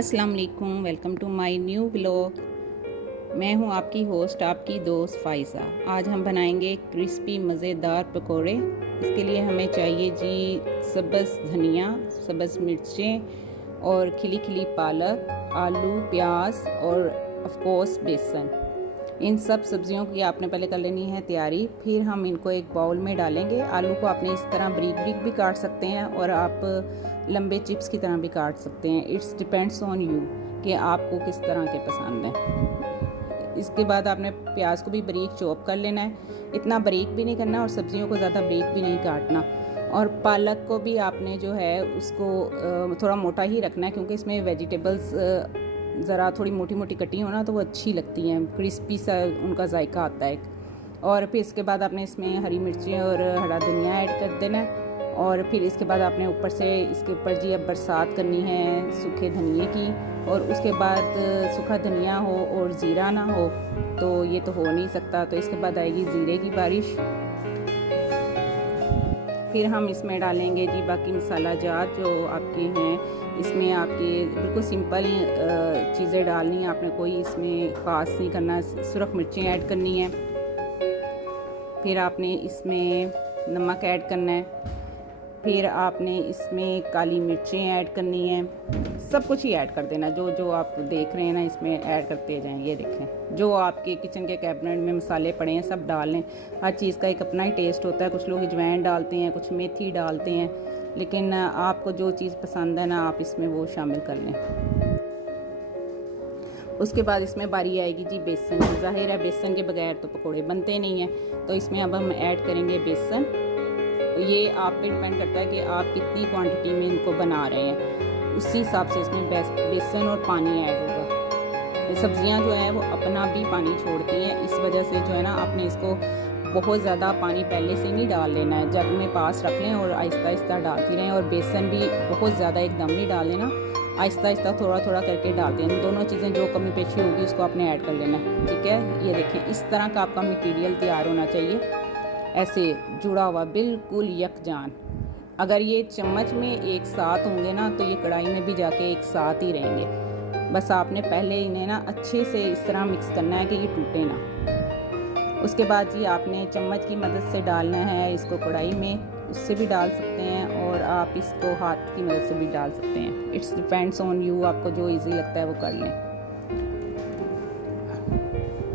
अस्सलाम वालेकुम, welcome to my new vlog. मैं हूं आपकी होस्ट, आपकी दोस्त फ़ाइज़ा। आज हम बनाएंगे क्रिस्पी मज़ेदार पकोड़े। इसके लिए हमें चाहिए जी सब्ज़ धनिया, सब्ज़ मिर्चें और खिली खिली पालक, आलू, प्याज और ऑफ कोर्स बेसन। इन सब सब्जियों की आपने पहले कर लेनी है तैयारी। फिर हम इनको एक बाउल में डालेंगे। आलू को आपने इस तरह बारीक बारीक भी काट सकते हैं और आप लंबे चिप्स की तरह भी काट सकते हैं। इट्स डिपेंड्स ऑन यू कि आपको किस तरह के पसंद हैं। इसके बाद आपने प्याज को भी बारीक चॉप कर लेना है। इतना बारीक भी नहीं करना और सब्जियों को ज़्यादा बारीक भी नहीं काटना। और पालक को भी आपने जो है उसको थोड़ा मोटा ही रखना है, क्योंकि इसमें वेजिटेबल्स ज़रा थोड़ी मोटी मोटी कटी हो ना तो वो अच्छी लगती हैं, क्रिस्पी सा उनका जायका आता है। और फिर इसके बाद आपने इसमें हरी मिर्चें और हरा धनिया ऐड कर देना है। और फिर इसके बाद आपने ऊपर से इसके ऊपर जी अब बरसात करनी है सूखे धनिए की। और उसके बाद सूखा धनिया हो और ज़ीरा ना हो तो ये तो हो नहीं सकता, तो इसके बाद आएगी ज़ीरे की बारिश। फिर हम इसमें डालेंगे जी बाकी मसाला जात जो आपके हैं। इसमें आपके बिल्कुल सिंपल चीज़ें डालनी है, आपने कोई इसमें ख़ास नहीं करना। सुरख मिर्चें ऐड करनी है, फिर आपने इसमें नमक ऐड करना है, फिर आपने इसमें काली मिर्चें ऐड करनी है। सब कुछ ही ऐड कर देना, जो जो आप देख रहे हैं ना इसमें ऐड करते जाएं। ये देखें जो आपके किचन के कैबिनेट में मसाले पड़े हैं सब डाल लें। हर चीज़ का एक अपना ही टेस्ट होता है। कुछ लोग अजवाइन डालते हैं, कुछ मेथी डालते हैं, लेकिन आपको जो चीज़ पसंद है ना आप इसमें वो शामिल कर लें। उसके बाद इसमें बारी आएगी जी बेसन की। ज़ाहिर है बेसन के बगैर तो पकोड़े बनते नहीं हैं, तो इसमें अब हम ऐड करेंगे बेसन। ये आप पे डिपेंड करता है कि आप कितनी क्वांटिटी में इनको बना रहे हैं, उसी हिसाब से इसमें बेसन और पानी ऐड होगा। सब्जियां जो है वो अपना भी पानी छोड़ती हैं, इस वजह से जो है ना आपने इसको बहुत ज़्यादा पानी पहले से नहीं डाल लेना है। जग में पास रख लें और आहिस्ता आहिस्ता डालती रहें। और बेसन भी बहुत ज़्यादा एकदम नहीं डाल लेना, आहिस्ता आहिस्ता थोड़ा थोड़ा करके डालते हैं। दोनों चीज़ें जो कमी पेशी होगी उसको आपने ऐड कर लेना है, ठीक है। ये देखें इस तरह का आपका मटीरियल तैयार होना चाहिए, ऐसे जुड़ा हुआ बिल्कुल यकजान। अगर ये चम्मच में एक साथ होंगे ना तो ये कढ़ाई में भी जाके एक साथ ही रहेंगे। बस आपने पहले इन्हें ना अच्छे से इस तरह मिक्स करना है कि ये टूटे ना। उसके बाद जी आपने चम्मच की मदद से डालना है इसको कढ़ाई में, उससे भी डाल सकते हैं और आप इसको हाथ की मदद से भी डाल सकते हैं। इट्स डिपेंड्स ऑन यू, आपको जो ईजी लगता है वो कर लें।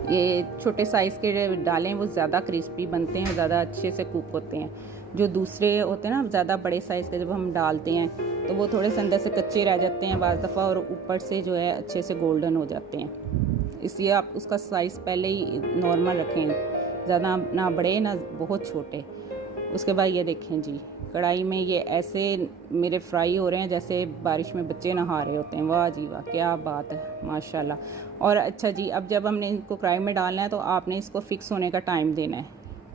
ये छोटे साइज़ के डालें, वो ज़्यादा क्रिस्पी बनते हैं, ज़्यादा अच्छे से कुक होते हैं। जो दूसरे होते हैं ना ज़्यादा बड़े साइज़ के, जब हम डालते हैं तो वो थोड़े से अंदर से कच्चे रह जाते हैं बाज़ दफ़ा, और ऊपर से जो है अच्छे से गोल्डन हो जाते हैं। इसलिए आप उसका साइज़ पहले ही नॉर्मल रखें, ज़्यादा ना बड़े ना बहुत छोटे। उसके बाद ये देखें जी कढ़ाई में ये ऐसे मेरे फ्राई हो रहे हैं जैसे बारिश में बच्चे नहा रहे होते हैं। वाह जी वाह, क्या बात है, माशाल्लाह। और अच्छा जी अब जब हमने इनको कढ़ाई में डालना है तो आपने इसको फिक्स होने का टाइम देना है।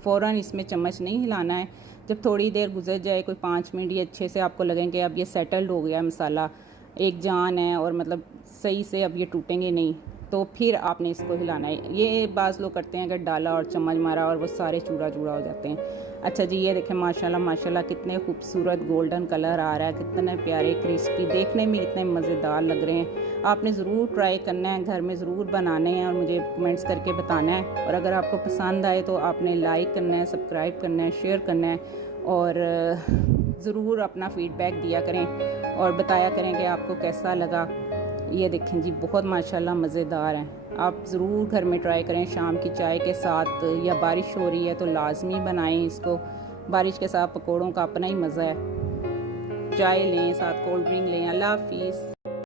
फ़ौरन इसमें चम्मच नहीं हिलाना है। जब थोड़ी देर गुजर जाए, कोई 5 मिनट, ये अच्छे से आपको लगेंगे अब ये सेटल्ड हो गया मसाला, एक जान है और मतलब सही से अब ये टूटेंगे नहीं, तो फिर आपने इसको हिलाना है। ये बाज़ लोग करते हैं अगर डाला और चम्मच मारा और वो सारे चूड़ा चूड़ा हो जाते हैं। अच्छा जी ये देखें माशाल्लाह माशाल्लाह कितने खूबसूरत गोल्डन कलर आ रहा है, कितने प्यारे क्रिस्पी, देखने में कितने मज़ेदार लग रहे हैं। आपने ज़रूर ट्राई करना है, घर में ज़रूर बनाने हैं और मुझे कमेंट्स करके बताना है। और अगर आपको पसंद आए तो आपने लाइक करना है, सब्सक्राइब करना है, शेयर करना है और ज़रूर अपना फ़ीडबैक दिया करें और बताया करें कि आपको कैसा लगा। ये देखें जी बहुत माशाल्लाह मज़ेदार हैं। आप ज़रूर घर में ट्राई करें शाम की चाय के साथ, या बारिश हो रही है तो लाजमी बनाएं इसको। बारिश के साथ पकोड़ों का अपना ही मज़ा है। चाय लें, साथ कोल्ड ड्रिंक लें। अल्लाह हाफिज़।